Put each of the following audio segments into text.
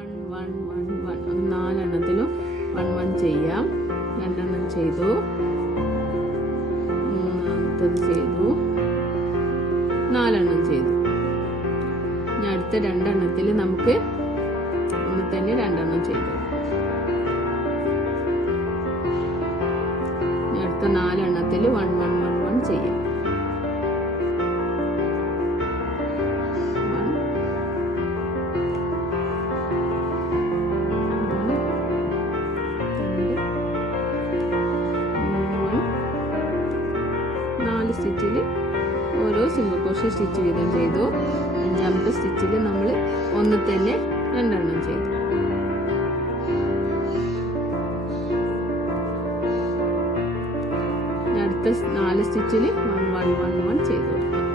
1 4 1 ചെയ്യാം. 2 ചെയ്തു, മൂന്നാമത്തത് ചെയ്തു, 4 ചെയ്തു. ഇനി അടുത്ത 2 നമുക്ക് ഒന്ന് തന്നെ 2 ചെയ്തു. ഇനി അടുത്ത 4 1 ചെയ്യാം. 4 സ്റ്റിച്ചിൽ ഓരോ സിംഗിൾ ക്രോഷേ സ്റ്റിച്ച് വീതം ചെയ്തു. 5ാമത്തെ സ്റ്റിച്ചിൽ നമ്മൾ ഒന്ന് തന്നെ 2 ചെയ്തു. അടുത്ത 4 സ്റ്റിച്ചിൽ 1 ചെയ്തു കൊടുക്കാം.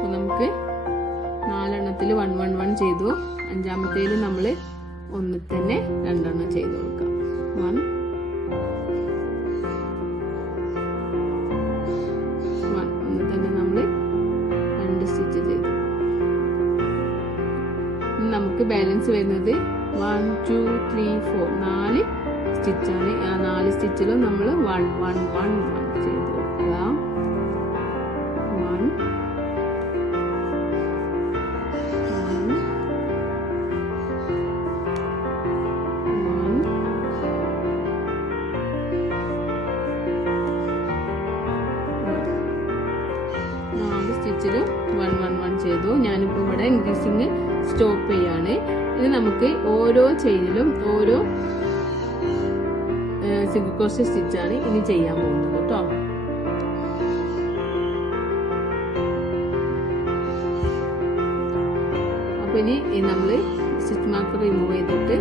1 നമുക്ക് 4 1 ചെയ്തു. 5ാമത്തേല് നമ്മൾ ഒന്ന് തന്നെ 2 ചെയ്തു കൊടുക്കാം. 1 ഒന്ന് തന്നെ നമ്മൾ 2 സ്റ്റിച്ച് ചെയ്തു. നമുക്ക് ബാലൻസ് വരുന്നത് 1 2 3 4 4 സ്റ്റിച്ചാണ്. ആ 4 സ്റ്റിച്ചിലും നമ്മൾ 1 ചെയ്തു കൊടുക്കുക. 1 സ്റ്റിച്ചിലും 1 ചെയ്തു. ഞാനിപ്പോൾ ഇവിടെ ഇൻക്രീസിങ് സ്റ്റോപ്പ് ചെയ്യാണ്. ഇനി നമുക്ക് ഓരോ ചെയിനിലും ഓരോ സിംഗിൾ ക്രോഷേ സ്റ്റിച്ചാണ് ഇനി ചെയ്യാൻ പോകുന്നത് കേട്ടോ. അപ്പൊ ഇനി നമ്മൾ സ്റ്റിച്ച് മാർക്ക് റിമൂവ് ചെയ്തിട്ട്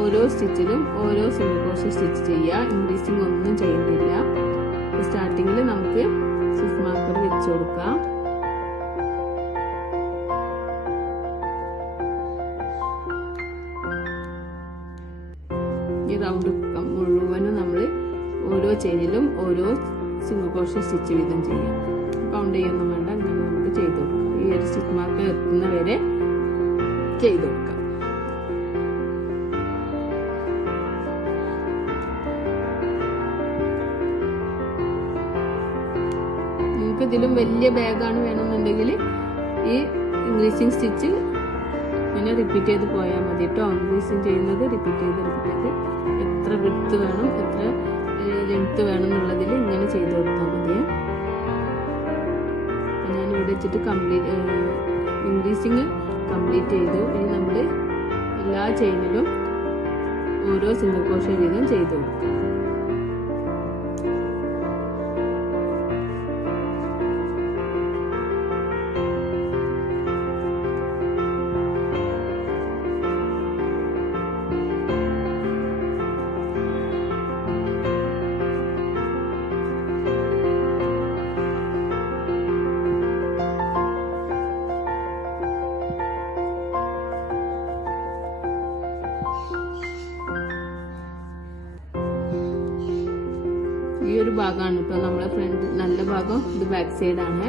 ഓരോ സ്റ്റിച്ചിലും ഓരോ സിംഗിൾ ക്രോഷേ സ്റ്റിച്ച് ചെയ്യുക. ഇൻക്രീസിങ് ഒന്നും ചെയ്യുന്നില്ല. സ്റ്റാർട്ടിങ്ങിൽ നമുക്ക് സ്റ്റിച്ച് മാർക്കർ വെച്ച് കൊടുക്കാം. ഈ റൗണ്ട് മുഴുവനും നമ്മൾ ഓരോ ചെയിനിലും ഓരോ സിംഗിൾ ക്രോഷേ സ്റ്റിച്ച് വീതം ചെയ്യാം. കൗണ്ട് ചെയ്യൊന്നും വേണ്ട, അങ്ങനെ നമുക്ക് ചെയ്ത് കൊടുക്കാം. ഈ ഒരു സ്റ്റിച്ച് മാർക്ക് എത്തുന്ന വരെ ചെയ്ത് കൊടുക്കാം. ഇതിലും വലിയ ബാഗാണ് വേണമെന്നുണ്ടെങ്കിൽ ഈ ഇൻക്രീസിങ് സ്റ്റിച്ച് ഇങ്ങനെ റിപ്പീറ്റ് ചെയ്ത് പോയാൽ മതി കേട്ടോ. ഇൻക്രീസിങ് ചെയ്യുന്നത് റിപ്പീറ്റ് ചെയ്ത് എത്ര വിഡ്ത്ത് വേണം എത്ര ലെങ്ത് വേണം എന്നുള്ളതിൽ ഇങ്ങനെ ചെയ്ത് കൊടുത്താൽ മതി. ഞാൻ ഇവിടെ വെച്ചിട്ട് ഇൻക്രീസിങ് കംപ്ലീറ്റ് ചെയ്തു. ഇനി നമ്മൾ എല്ലാ ചെയിനിലും ഓരോ സിംഗിൾ ക്രോഷേ വീതം ചെയ്ത് കൊടുക്കാം. ഈ ഒരു ഭാഗമാണ് കേട്ടോ നമ്മളെ ഫ്രണ്ട് നല്ല ഭാഗം. ഇത് ബാക്ക് സൈഡ് ആണ്.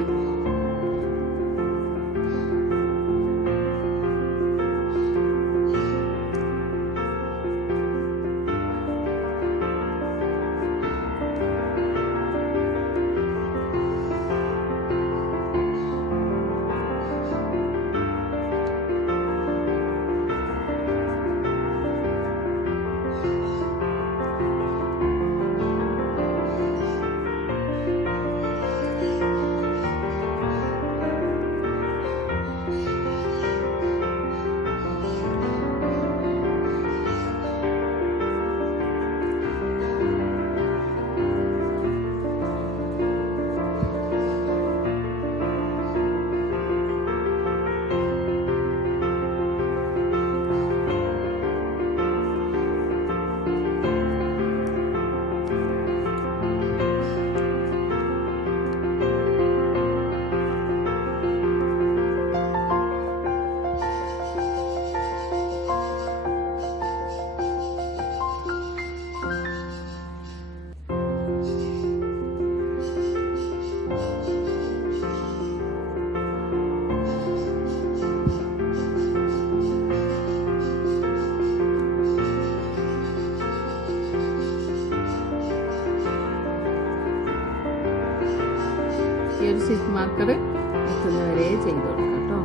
സ്റ്റിച്ച് മാർക്കർ എത്തുന്നവരെ ചെയ്ത് കൊടുക്കാം കേട്ടോ.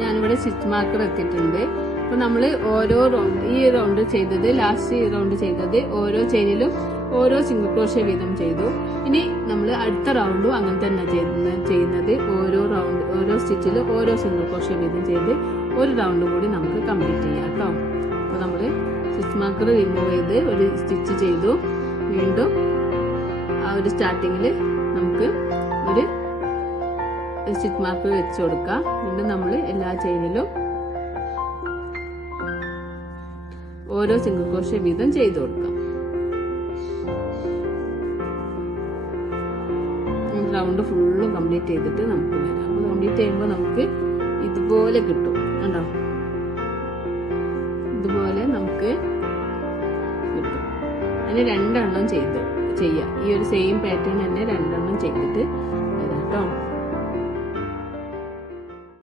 ഞാനിവിടെ സ്റ്റിച്ച് മാർക്കർ എത്തിയിട്ടുണ്ട്. അപ്പൊ നമ്മള് ഓരോ റൗണ്ട്, ഈ റൗണ്ട് ചെയ്തത്, ലാസ്റ്റ് റൗണ്ട് ചെയ്തത് ഓരോ ചെയിനിലും ഓരോ സിംഗിൾ ക്രോഷ്യ വീതം ചെയ്തു. ഇനി നമ്മൾ അടുത്ത റൗണ്ടും അങ്ങനെ തന്നെ ചെയ്യുന്നത് ഓരോ സ്റ്റിച്ചിലും ഓരോ സിംഗിൾ ക്രോഷ്യ വീതം ചെയ്ത് ഒരു റൗണ്ട് കൂടി നമുക്ക് കംപ്ലീറ്റ് ചെയ്യാം കേട്ടോ. അപ്പൊ നമ്മള് സ്റ്റിച്ച് മാർക്കർ റിമൂവ് ചെയ്ത് ഒരു സ്റ്റിച്ച് ചെയ്തു. വീണ്ടും ആ ഒരു സ്റ്റാർട്ടിങ്ങില് നമുക്ക് ഒരു സ്റ്റിച്ച് മാർക്കർ വെച്ച് കൊടുക്കാം. വീണ്ടും നമ്മൾ എല്ലാ ചെയിനിലും ഓരോ സിംഗിൾ ക്രോഷ്യ വീതം ചെയ്തു കൊടുക്കാം. റൗണ്ട് ഫുള്ളും കംപ്ലീറ്റ് ചെയ്തിട്ട് നമുക്ക് വരാം. അപ്പൊ കംപ്ലീറ്റ് ചെയ്യുമ്പോൾ നമുക്ക് ഇതുപോലെ കിട്ടും കണ്ടോ, ഇതുപോലെ നമുക്ക് കിട്ടും. അതിന് 2 എണ്ണം ചെയ്യാം. ഈ ഒരു സെയിം പാറ്റേൺ തന്നെ 2 എണ്ണം ചെയ്തിട്ട് വരാം കേട്ടോ.